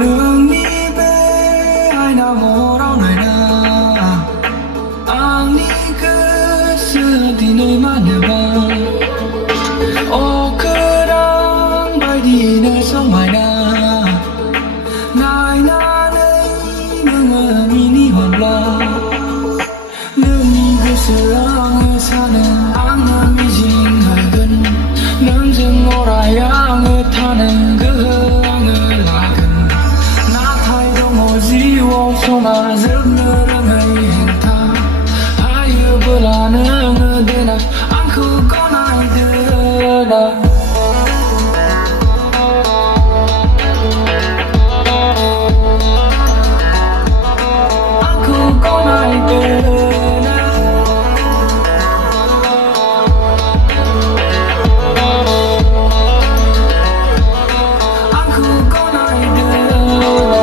नोंनि बे आयना महराव नायना आंनि गोसो दिनै मानोबा अखोरां बायदिनो समायना नायनानै नोङो मिनिहरब्ला नोंनि गोसोआ आङो सानो आङो मिजिं होगोन नोंजों अराय आङो थानो गोहो आङो लागोन नाथाय दङ जिउआव सना जोबनो रोङै हेंथा हायोबोला नोङो देनां आंखौ गनायदोना आंखौ गनायदोना आंखौ गनायदोना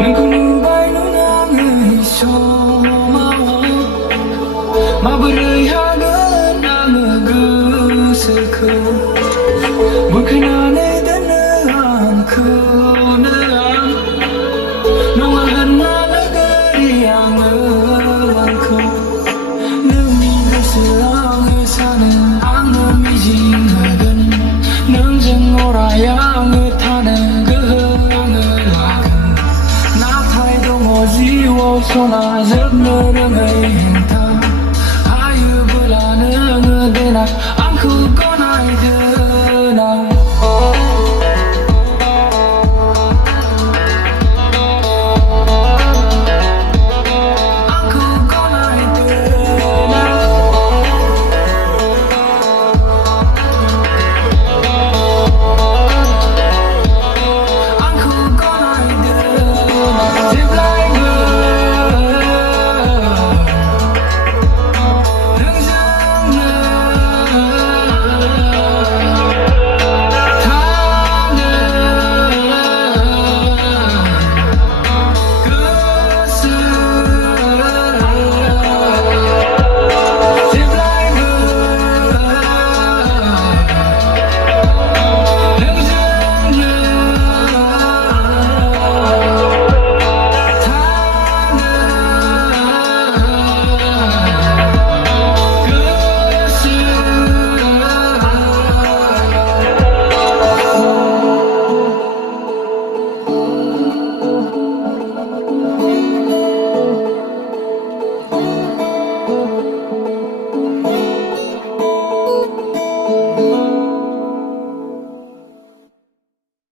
नोंखौ नुबाय नुनो आङो समाव माबोरै हागोन आङो गोसोखौ बुरखायनानै दोनो आंखौनो आं नङा होनना लोगोरि आङो आंखौ नोंनि गोसोआ आङो सानो आङो मिजिं होगोन नोंजों अराय आङो थानो गोहो आङो लागोन नाथाय दङ जिउआव सना जोबनो रोङै हेंथा हायोबोला नोङो देनां